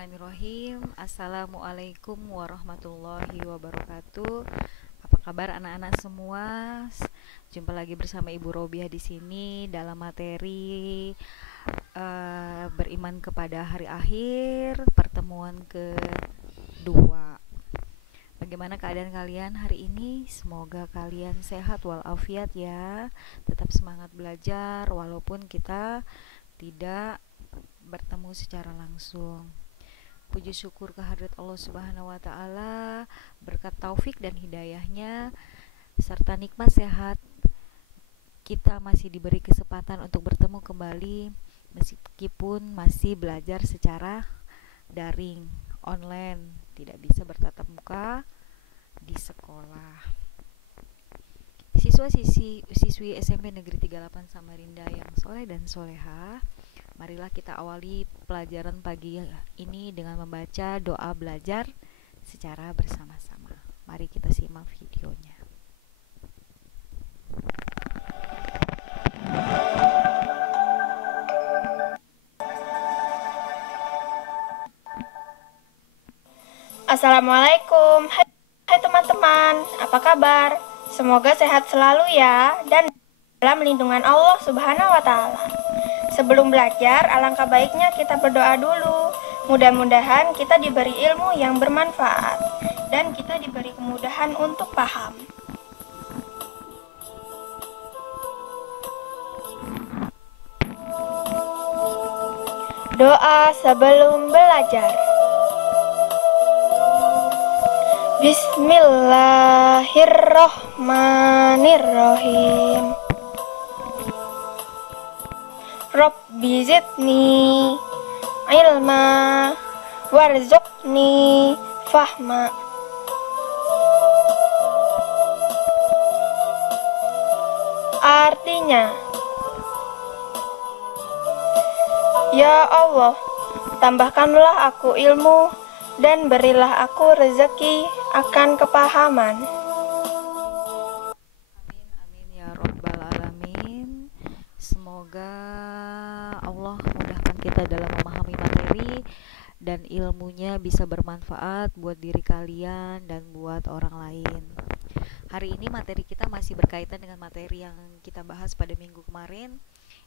Bismillahirrahmanirrahim. Assalamualaikum warahmatullahi wabarakatuh. Apa kabar anak-anak semua? Jumpa lagi bersama Ibu Robiah di sini dalam materi beriman kepada hari akhir, pertemuan kedua. Bagaimana keadaan kalian hari ini? Semoga kalian sehat walafiat ya. Tetap semangat belajar walaupun kita tidak bertemu secara langsung. Puji syukur kehadirat Allah Subhanahu wa taala, berkat taufik dan hidayahnya serta nikmat sehat, kita masih diberi kesempatan untuk bertemu kembali meskipun masih belajar secara daring, online, tidak bisa bertatap muka di sekolah. Siswi SMP Negeri 38 Samarinda yang soleh dan soleha, marilah kita awali pelajaran pagi ini dengan membaca doa belajar secara bersama-sama. Mari kita simak videonya. Assalamualaikum. Hai teman-teman, apa kabar? Semoga sehat selalu ya dan dalam lindungan Allah Subhanahu wa taala. Sebelum belajar, alangkah baiknya kita berdoa dulu. Mudah-mudahan kita diberi ilmu yang bermanfaat dan kita diberi kemudahan untuk paham. Doa sebelum belajar. Bismillahirrahmanirrahim. Rabbi zidni ilma warzuqni fahma. Artinya, ya Allah, tambahkanlah aku ilmu dan berilah aku rezeki akan kepahaman. Amin ya rabbal alamin. Semoga Allah mudahkan kita dalam memahami materi dan ilmunya bisa bermanfaat buat diri kalian dan buat orang lain. Hari ini materi kita masih berkaitan dengan materi yang kita bahas pada minggu kemarin,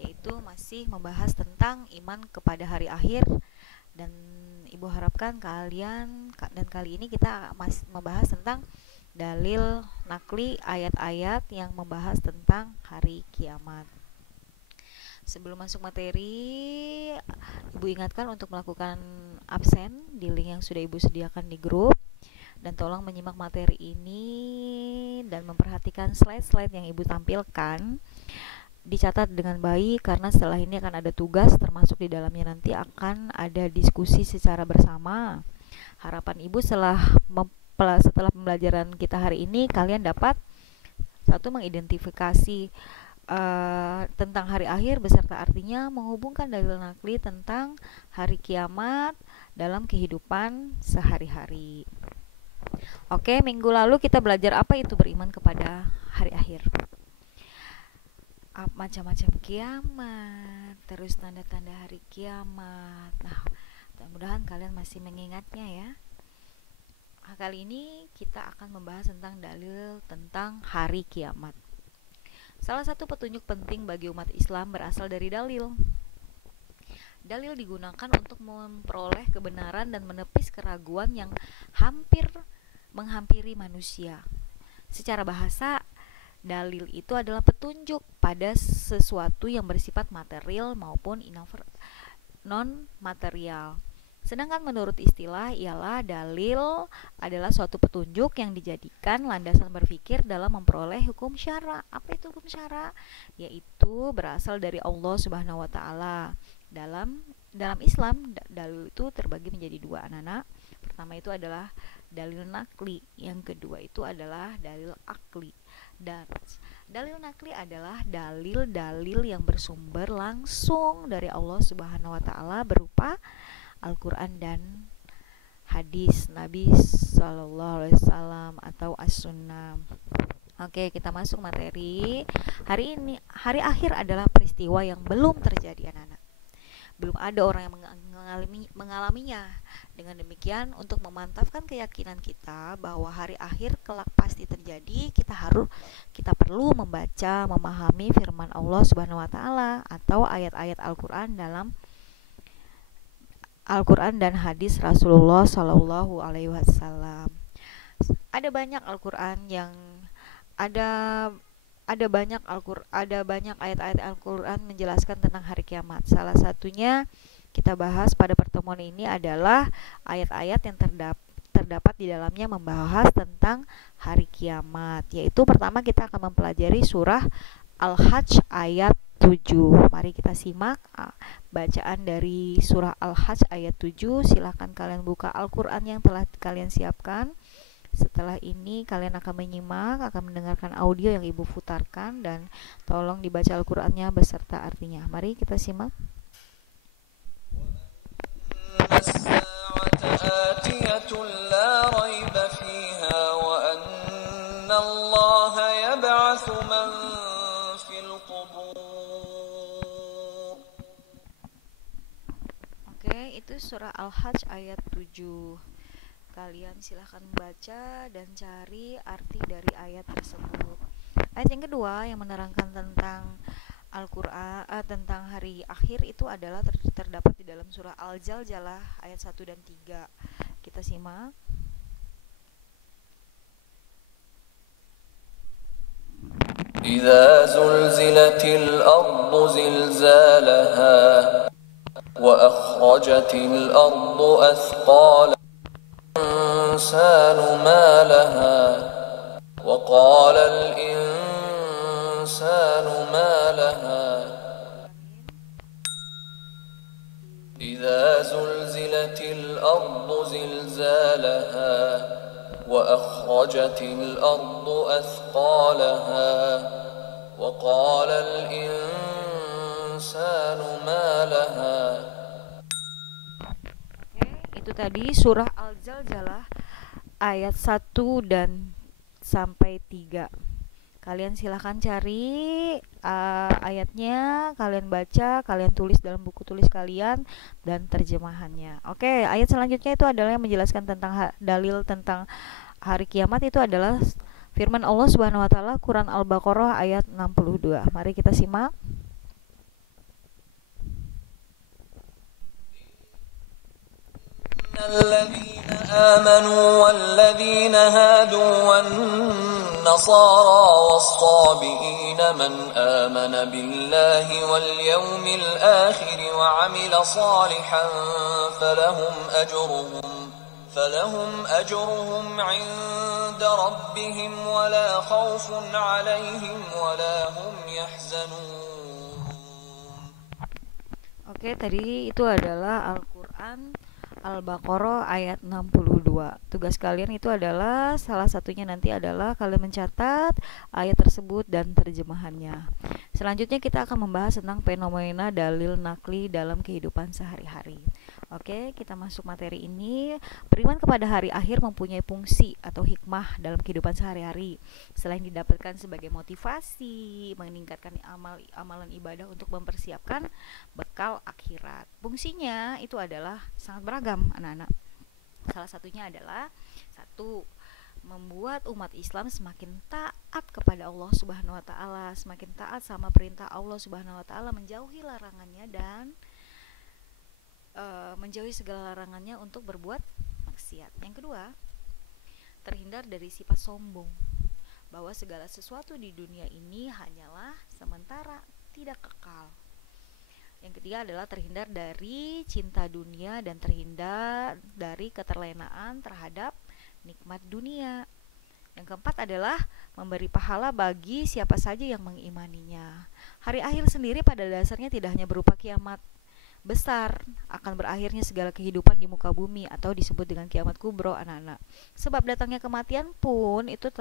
yaitu masih membahas tentang iman kepada hari akhir. Dan Ibu harapkan kalian, dan kali ini kita masih membahas tentang dalil nakli, ayat-ayat yang membahas tentang hari kiamat. Sebelum masuk materi, Ibu ingatkan untuk melakukan absen di link yang sudah Ibu sediakan di grup. Dan tolong menyimak materi ini dan memperhatikan slide-slide yang Ibu tampilkan. Dicatat dengan baik karena setelah ini akan ada tugas, termasuk di dalamnya nanti akan ada diskusi secara bersama. Harapan Ibu setelah pembelajaran kita hari ini, kalian dapat satu, mengidentifikasi tentang hari akhir beserta artinya, menghubungkan dalil nakli tentang hari kiamat dalam kehidupan sehari-hari. Oke, minggu lalu kita belajar apa itu beriman kepada hari akhir. Macam-macam kiamat, terus tanda-tanda hari kiamat. Nah, mudah-mudahan kalian masih mengingatnya ya. Kali ini kita akan membahas tentang dalil tentang hari kiamat. Salah satu petunjuk penting bagi umat Islam berasal dari dalil. Dalil digunakan untuk memperoleh kebenaran dan menepis keraguan yang hampir menghampiri manusia. Secara bahasa, dalil itu adalah petunjuk pada sesuatu yang bersifat material maupun non-material. Sedangkan menurut istilah ialah dalil adalah suatu petunjuk yang dijadikan landasan berpikir dalam memperoleh hukum syara. Apa itu hukum syara? Yaitu berasal dari Allah Subhanahu wa taala. Dalam Islam, dalil itu terbagi menjadi dua, anak-anak. Pertama itu adalah dalil nakli, yang kedua itu adalah dalil akli. Dan dalil nakli adalah dalil-dalil yang bersumber langsung dari Allah Subhanahu wa taala berupa Al-Qur'an dan hadis Nabi sallallahu alaihi wasallam atau as-sunnah. Oke, kita masuk materi. Hari ini, hari akhir adalah peristiwa yang belum terjadi, anak-anak. belum ada orang yang mengalaminya. Dengan demikian, untuk memantapkan keyakinan kita bahwa hari akhir kelak pasti terjadi, kita perlu membaca, memahami firman Allah Subhanahu wa taala atau ayat-ayat Al-Qur'an dan hadis Rasulullah Shallallahu alaihi wasallam. Ada banyak Al-Qur'an yang ada ada banyak ayat-ayat Al-Qur'an menjelaskan tentang hari kiamat. Salah satunya kita bahas pada pertemuan ini adalah ayat-ayat yang terdapat di dalamnya membahas tentang hari kiamat. Yaitu pertama kita akan mempelajari surah Al-Hajj ayat 7. Mari kita simak bacaan dari surah Al-Hajj ayat 7. Silahkan kalian buka Al-Qur'an yang telah kalian siapkan. Setelah ini kalian akan menyimak, akan mendengarkan audio yang Ibu putarkan, dan tolong dibaca Al-Qur'annya beserta artinya. Mari kita simak. Oke, itu surah Al-Hajj ayat 7. Kalian silahkan baca dan cari arti dari ayat tersebut. Ayat yang kedua yang menerangkan tentang Al-Qur'an, tentang hari akhir itu adalah terdapat di dalam surah Al-Zalzalah ayat 1 dan 3. Kita simak. إذا زلزلت الأرض زلزالها وأخرجت الأرض أثقالها الإنسان ما لها وقال الإنسان ما لها إذا زلزلت الأرض زلزالها وأخرجت الأرض أثقالها وقال الإنسان ما لها. Itu tadi surah Al-Zalzalah ayat 1 dan sampai 3. Kalian silahkan cari ayatnya, kalian baca, kalian tulis dalam buku tulis kalian dan terjemahannya. Oke, ayat selanjutnya itu adalah yang menjelaskan tentang dalil tentang hari kiamat. Itu adalah firman Allah Subhanahu wa taala Quran Al-Baqarah ayat 62. Mari kita simak. الذين آمنوا والذين هادوا والنصارى والصابئين من آمن بالله واليوم الآخر وعمل صالحا فلهم أجرهم عند ربهم ولا خوف عليهم ولا هم يحزنون. Oke, tadi itu adalah Al-Qur'an Al-Baqarah ayat 62. Tugas kalian itu adalah salah satunya nanti adalah kalian mencatat ayat tersebut dan terjemahannya. Selanjutnya kita akan membahas tentang fenomena dalil nakli dalam kehidupan sehari-hari. Oke, kita masuk materi ini. Beriman kepada hari akhir mempunyai fungsi atau hikmah dalam kehidupan sehari-hari. Selain didapatkan sebagai motivasi, meningkatkan amalan ibadah untuk mempersiapkan bekal akhirat. Fungsinya itu adalah sangat beragam, anak-anak. Salah satunya adalah 1. Membuat umat Islam semakin taat kepada Allah Subhanahu wa taala, semakin taat sama perintah Allah Subhanahu wa taala, menjauhi larangannya dan menjauhi segala larangannya untuk berbuat maksiat. Yang kedua, terhindar dari sifat sombong, bahwa segala sesuatu di dunia ini hanyalah sementara, tidak kekal. Yang ketiga adalah terhindar dari cinta dunia dan terhindar dari keterlenaan terhadap nikmat dunia. Yang keempat adalah memberi pahala bagi siapa saja yang mengimaninya. Hari akhir sendiri pada dasarnya tidak hanya berupa kiamat besar, akan berakhirnya segala kehidupan di muka bumi atau disebut dengan kiamat kubro, anak-anak. Sebab datangnya kematian pun itu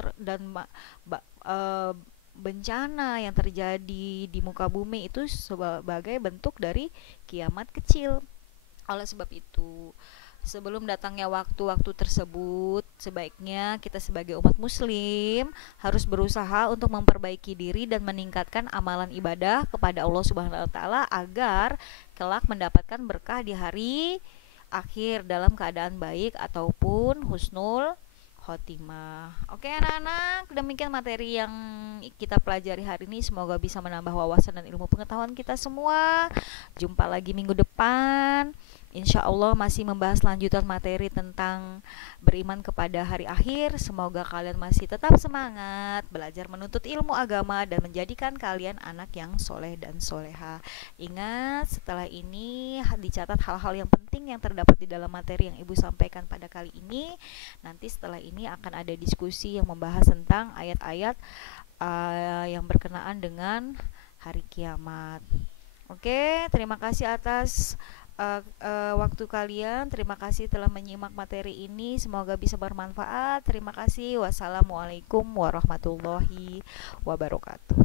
bencana yang terjadi di muka bumi itu sebagai bentuk dari kiamat kecil. Oleh sebab itu, Sebelum datangnya waktu-waktu tersebut, sebaiknya kita sebagai umat muslim harus berusaha untuk memperbaiki diri dan meningkatkan amalan ibadah kepada Allah Subhanahu wa taala agar kelak mendapatkan berkah di hari akhir dalam keadaan baik ataupun husnul khotimah. Oke anak-anak, demikian materi yang kita pelajari hari ini. Semoga bisa menambah wawasan dan ilmu pengetahuan kita semua. Jumpa lagi minggu depan. Insya Allah masih membahas lanjutan materi tentang beriman kepada hari akhir. Semoga kalian masih tetap semangat belajar menuntut ilmu agama dan menjadikan kalian anak yang soleh dan soleha. Ingat, setelah ini dicatat hal-hal yang penting yang terdapat di dalam materi yang Ibu sampaikan pada kali ini. Nanti setelah ini akan ada diskusi yang membahas tentang ayat-ayat yang berkenaan dengan hari kiamat. Oke, terima kasih atas waktu kalian. Terima kasih telah menyimak materi ini. Semoga bisa bermanfaat. Terima kasih. Wassalamualaikum warahmatullahi wabarakatuh.